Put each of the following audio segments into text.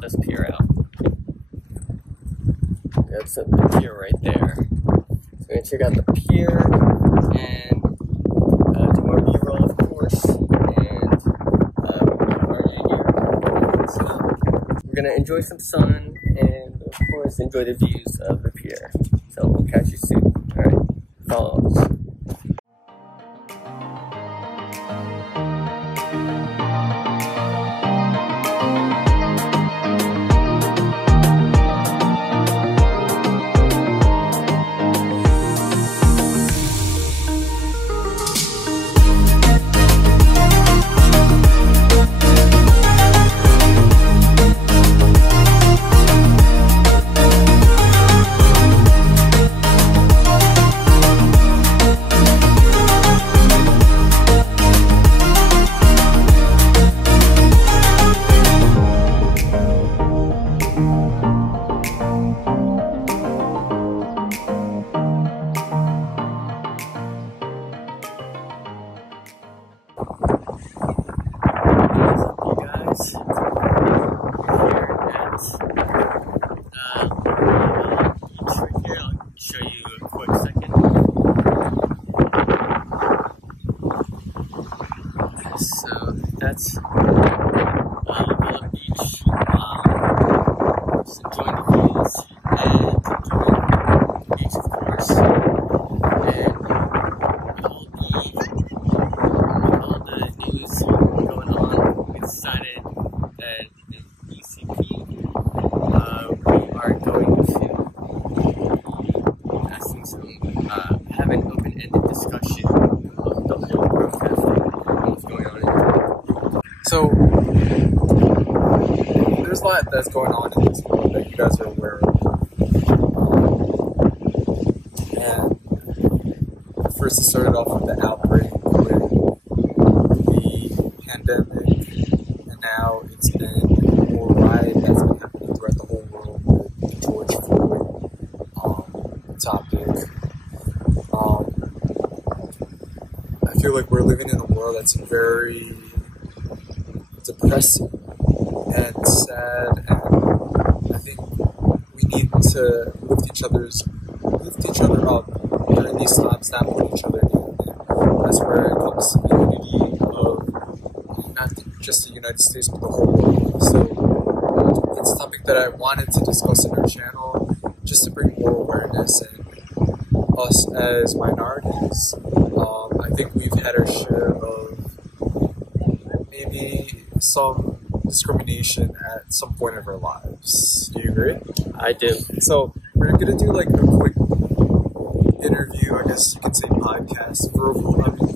this pier out. That's the pier right there. So we're gonna check out the pier and do more B-roll, of course, and so we're gonna enjoy some sun and, of course, enjoy the views of the pier. So we'll catch you soon. All right, follow us. That's Lavalette Beach. Just enjoying the views and enjoying the beach, of course. And with all the news going on, we decided that in ECP we are going to have an open-ended discussion about the whole protesting and what's going on in So, there's a lot that's going on in this world that you guys are aware of. And first it started off with the outbreak with the pandemic, and now it's been more riot that's been happening throughout the whole world with the George Floyd topic. I feel like we're living in a world that's very depressing and sad, and I think we need to lift each other up during these times, not put each other down. And that's where it comes to the unity of not just the United States but the whole world. So it's a topic that I wanted to discuss in our channel, just to bring more awareness, and us as minorities, I think we've had our share of maybe some discrimination at some point of our lives. Do you agree? I do. So we're gonna do like a quick interview, I guess you could say podcast,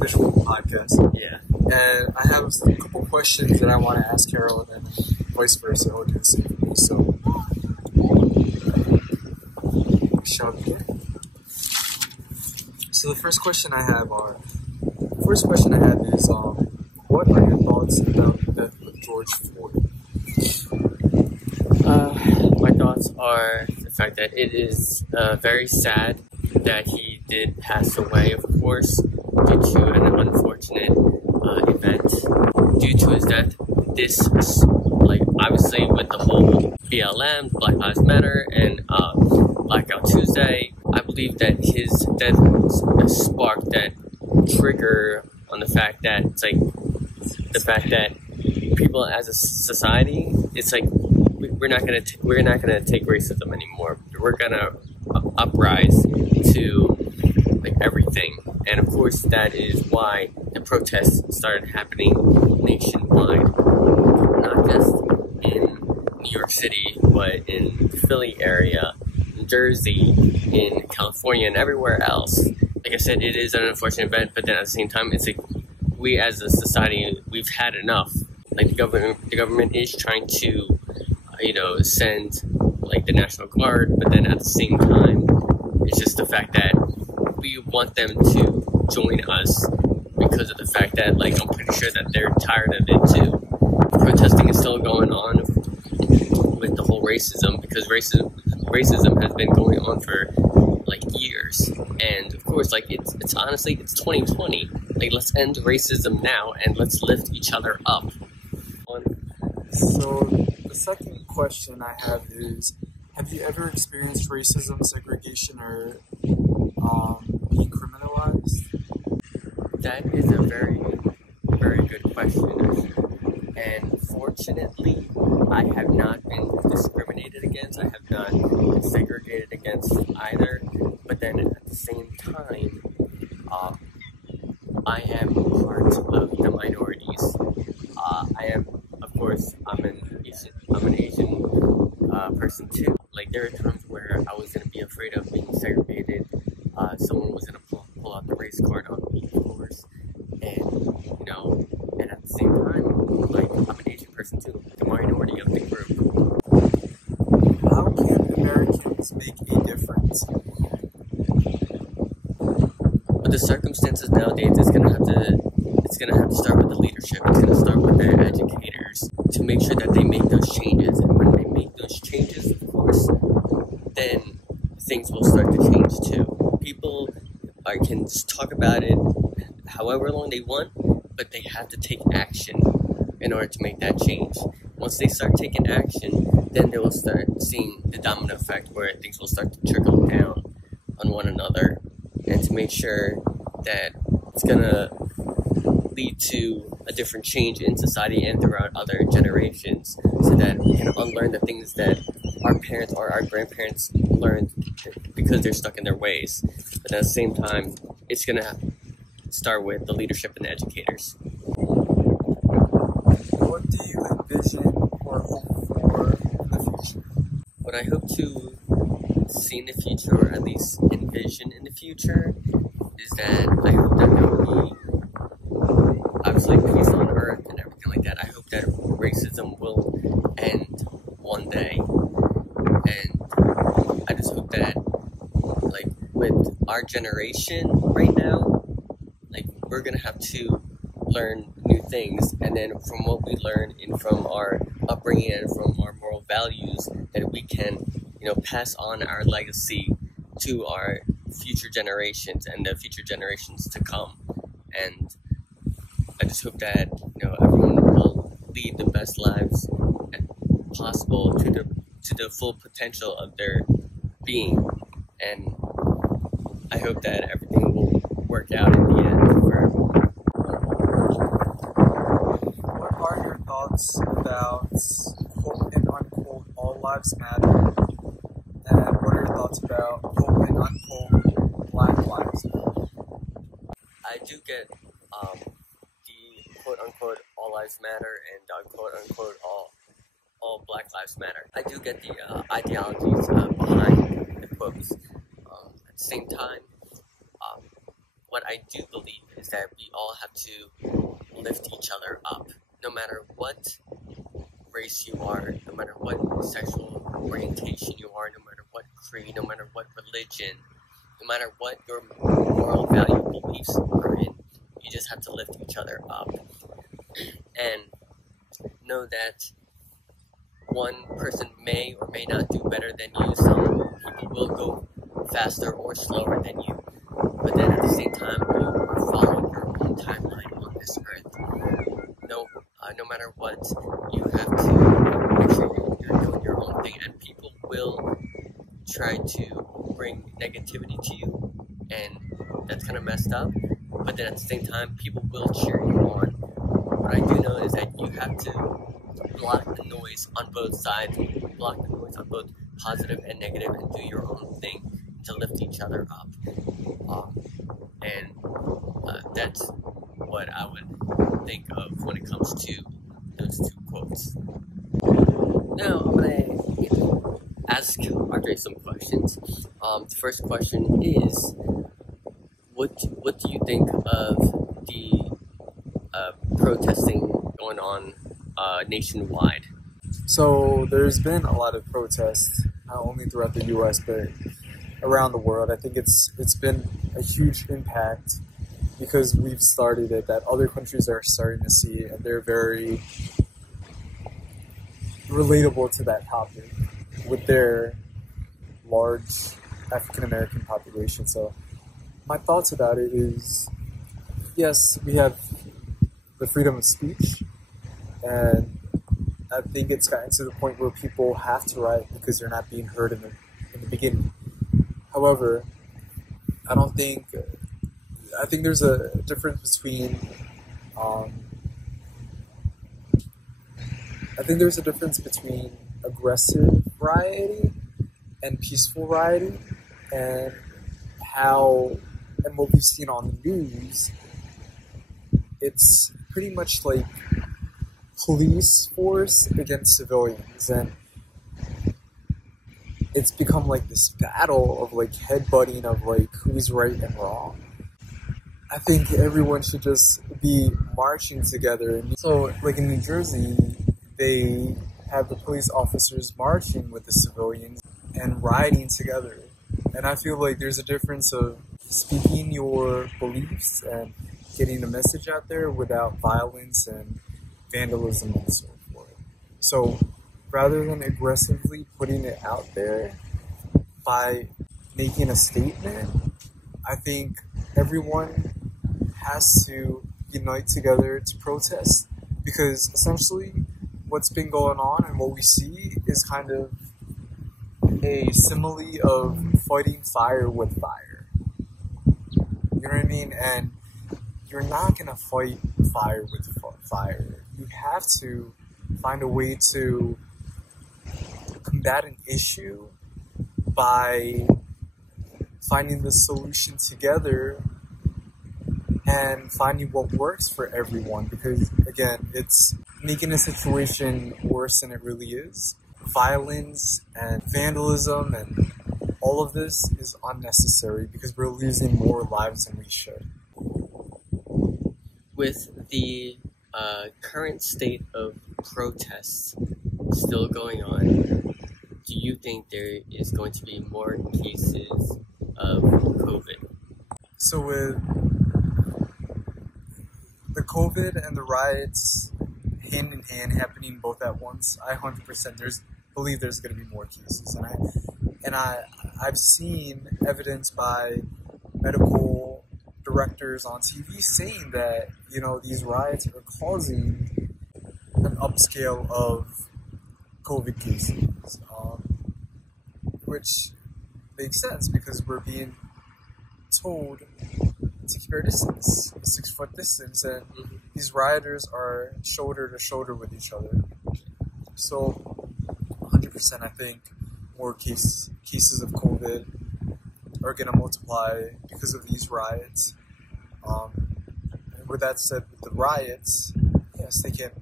visual podcast. Yeah. And I have a couple questions that I want to ask Carol, and then vice versa. I'll do the same for me. So shall we begin? So the first question I have is what are your thoughts about the death of George Floyd? My thoughts are the fact that it is very sad that he did pass away, of course, due to an unfortunate event. Due to his death, this, like, obviously with the whole BLM, Black Lives Matter, and Blackout Tuesday, I believe that his death sparked that trigger on the fact that it's like the fact that people as a society, it's like we're not gonna take racism anymore. We're gonna uprise to like everything, and of course that is why the protests started happening nationwide, not just in New York City, but in the Philly area, New Jersey, in California, and everywhere else. Like I said, it is an unfortunate event, but then at the same time, it's like we as a society, we've had enough. Like the government is trying to, send like the National Guard, but then at the same time, it's just the fact that we want them to join us because of the fact that, like, I'm pretty sure that they're tired of it too. Protesting is still going on with the whole racism, because racism has been going on for like years, and of course, like it's honestly, it's 2020. Like, let's end racism now and let's lift each other up. So the second question I have is, have you ever experienced racism, segregation, or being criminalized? That is a very, very good question, actually. And fortunately, I have not been discriminated against. I have not been segregated against either. But then at the same time, I am part of the minorities. I am, of course, I'm an Asian person too. Like, there are times where I was gonna be afraid of being segregated. Someone was gonna pull out the race card on me, of course, and at the same time, like, I'm an Asian person too, the minority of the group. How can Americans make a difference? But the circumstances nowadays, it's gonna have to start with the leadership. It's gonna start with the educators to make sure that they make those changes. And when they make those changes, of course, then things will start to change too. People can just talk about it however long they want, but they have to take action in order to make that change. Once they start taking action, then they will start seeing the domino effect where things will start to trickle down on one another, and to make sure that it's gonna lead to a different change in society and throughout other generations, so that we can unlearn the things that our parents or our grandparents learned because they're stuck in their ways. But at the same time, it's gonna start with the leadership and the educators. What do you envision or hope for in the future? What I hope to see in the future, or at least envision in the future, is that I hope that there will be obviously peace on earth and everything like that. I hope that racism will end one day, and I just hope that, like, with our generation right now, like, we're gonna have to learn new things, and then from what we learn and from our upbringing and from our moral values, that we can, pass on our legacy to our future generations and the future generations to come. And I just hope that everyone will lead the best lives possible to the full potential of their being, and I hope that everything will work out in the end for everyone. What are your thoughts about quote and unquote all lives matter? And what are your thoughts about quote and unquote Black lives matter? I do get the quote unquote all lives matter and quote unquote all Black lives matter. I do get the ideologies behind the quotes. At the same time, what I do believe is that we all have to lift each other up, no matter what race you are, no matter what sexual orientation you are, no matter what creed, no matter what religion, no matter what your moral value beliefs are in. You just have to lift each other up and know that one person may or may not do better than you. Some people will go faster or slower than you, but then at the same time, you are following your own timeline on this earth. No matter what, you have to make sure you're doing your own thing, and people will try to bring negativity to you, and that's kind of messed up. But then at the same time, people will cheer you on. What I do know is that you have to block the noise on both sides, block the noise on both positive and negative, and do your own thing to lift each other up. That's what I would think of when it comes to those two quotes. Now I'm gonna ask Andre some questions. The first question is, what do you think of the protesting going on nationwide? So there's been a lot of protests, not only throughout the U.S. but around the world. I think it's been a huge impact because we've started it, that other countries are starting to see it, and they're very relatable to that topic with their large African American population. So my thoughts about it is, yes, we have the freedom of speech, and I think it's gotten to the point where people have to riot because they're not being heard in the beginning. However, I don't think. I think there's a difference between. I think there's a difference between aggressive rioting and peaceful rioting, and what we've seen on the news. It's pretty much like police force against civilians, and it's become like this battle of like headbutting of like who's right and wrong. I think everyone should just be marching together. So like in New Jersey, they have the police officers marching with the civilians and riding together. And I feel like there's a difference of speaking your beliefs and getting the message out there without violence and vandalism and so forth. So rather than aggressively putting it out there by making a statement, I think everyone has to unite together to protest, because essentially what's been going on and what we see is kind of a simile of fighting fire with fire. You know what I mean? And you're not going to fight fire with fire. You have to find a way to combat an issue by finding the solution together and finding what works for everyone, because again, it's making a situation worse than it really is. Violence and vandalism and all of this is unnecessary because we're losing more lives than we should. With the current state of protests still going on, do you think there is going to be more cases of COVID? So with the COVID and the riots hand in hand happening both at once, I 100% believe there's going to be more cases, and I've seen evidence by medical directors on TV saying that these riots are causing an upscale of COVID cases, which makes sense because we're being told to keep our distance, a 6-foot distance, and these rioters are shoulder to shoulder with each other. So 100% I think more cases of COVID are going to multiply because of these riots. And with that said, with the riots, yes, they can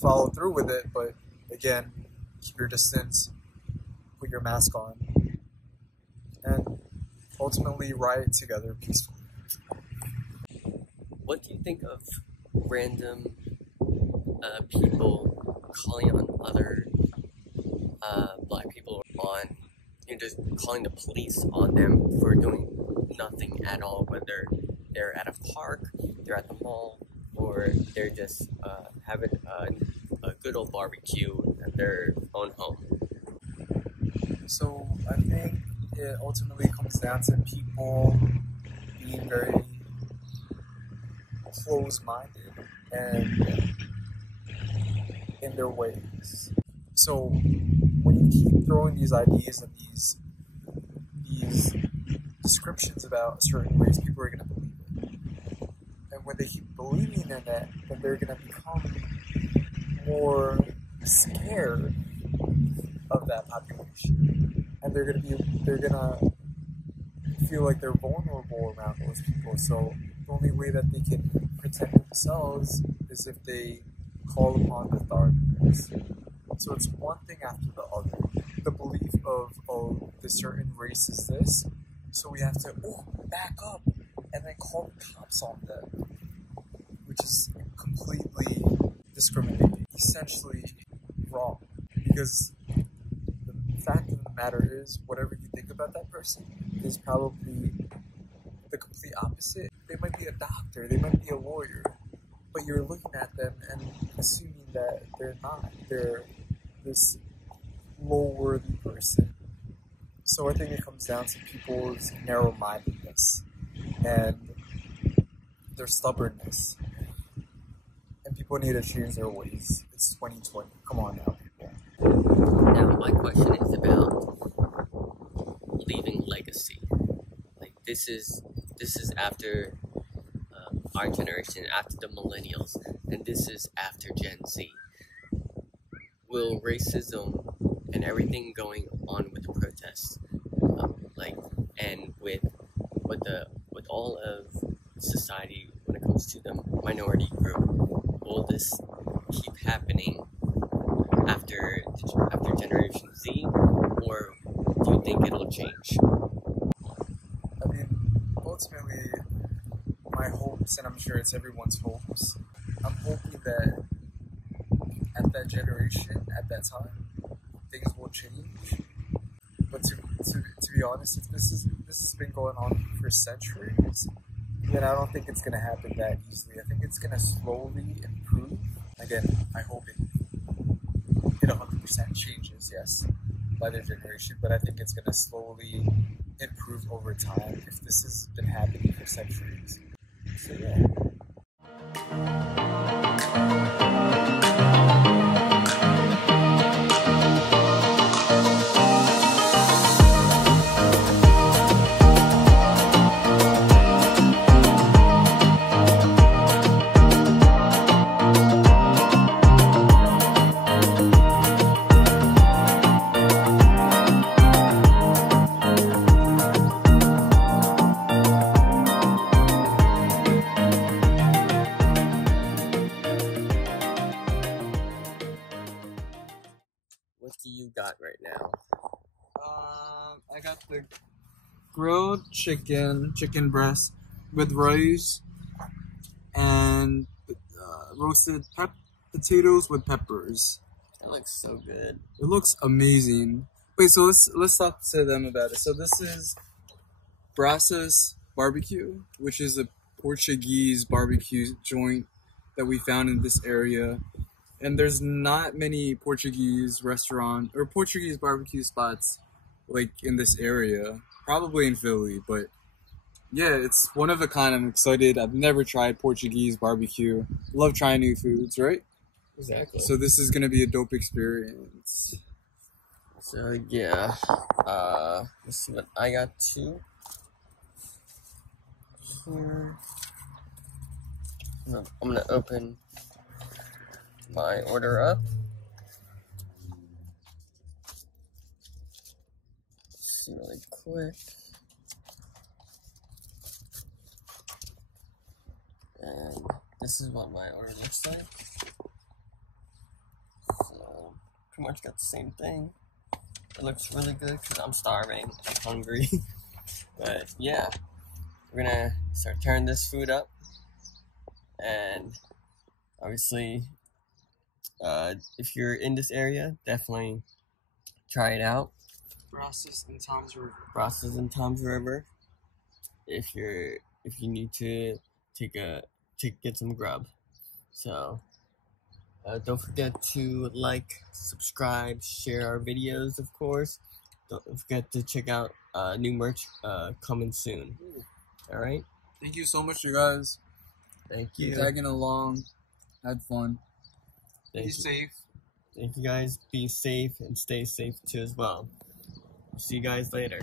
follow through with it, but again, keep your distance, put your mask on, and ultimately riot together peacefully. What do you think of random people calling on other black people on, just calling the police on them for doing nothing at all, whether they're at a park, they're at the mall, or they're just having a good old barbecue at their own home? So I think it ultimately comes down to people being very close-minded and in their ways. So when you keep throwing these ideas and these descriptions about a certain race, people are going to believe it. And when they keep believing in it, then they're going to become more scared of that population, and they're gonna feel like they're vulnerable around those people. So the only way that they can protect themselves is if they call upon authorities. So it's one thing after the other. The belief of, oh, this certain race is this, so we have to back up and then call the cops on them, which is completely discriminating, essentially wrong, because the fact of the matter is, whatever you think about that person is probably the complete opposite. They might be a doctor, they might be a lawyer, but you're looking at them and assuming that they're not. They're this low-worthy person. So I think it comes down to people's narrow-mindedness and their stubbornness. And People need to change their ways. It's 2020. Come on now, people. Now, my question is about leaving legacy. Like this is after our generation, after the millennials, and this is after Gen Z. Will racism and everything going on with the protests, and with all of society when it comes to the minority group, will this keep happening after Generation Z, or do you think it'll change? I mean, ultimately, my hopes, and I'm sure it's everyone's hopes, I'm hoping that at that generation, at that time, things will change. But to be honest, if this has been going on for centuries, then I don't think it's going to happen that easily. I think it's going to slowly improve. Again, I hope it 100% changes, yes, by their generation, but I think it's going to slowly improve over time if this has been happening for centuries. So yeah. What do you got right now? I got the grilled chicken breast with rice and roasted potatoes with peppers. That looks so good. It looks amazing. Wait, so let's talk to them about it. So this is Brassa's Barbecue, which is a Portuguese barbecue joint that we found in this area. And there's not many Portuguese restaurant or Portuguese barbecue spots like in this area. Probably in Philly, but yeah, it's one of a kind. I'm excited. I've never tried Portuguese barbecue. Love trying new foods, right? Exactly. So this is gonna be a dope experience. So yeah, let's see what I got too. Here, I'm gonna open my order up. Let's see really quick. And this is what my order looks like. So, pretty much got the same thing. It looks really good because I'm starving. I'm hungry. But yeah, we're gonna start tearing this food up. And obviously, if you're in this area, definitely try it out. Brassa's and Tom's River. Brassa's and Tom's River. If you need to get some grub. So don't forget to like, subscribe, share our videos, of course. Don't forget to check out new merch coming soon. All right. Thank you so much, you guys. Thank you. Keep tagging along. Had fun. Be safe. Thank you guys. Be safe and stay safe too as well. See you guys later.